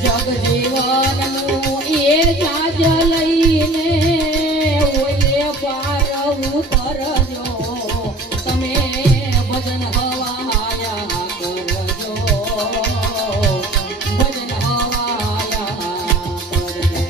જગજીવનનું એ જાજ લઈને ઓલે પાર ઉતરજો તમે ભજન હવાયા કરજો ભજન હવાયા કરજો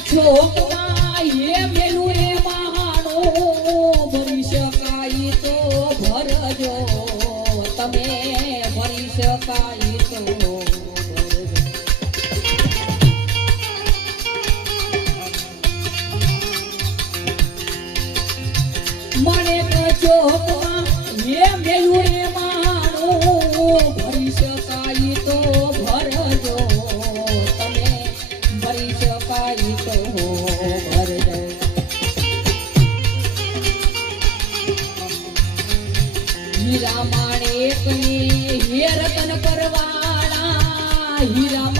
છોકરા એ મેલું એ મહાનો ભરી શકાય તો ભરજો તમે ભરી શકાય તો મને છોકરા એ મેલું એ મહાનો ભરી શકાય તો ભરજો તમે ભરી શકાય તો ભરજો હીરા માણેકની હે રતન કરવાળા હીરા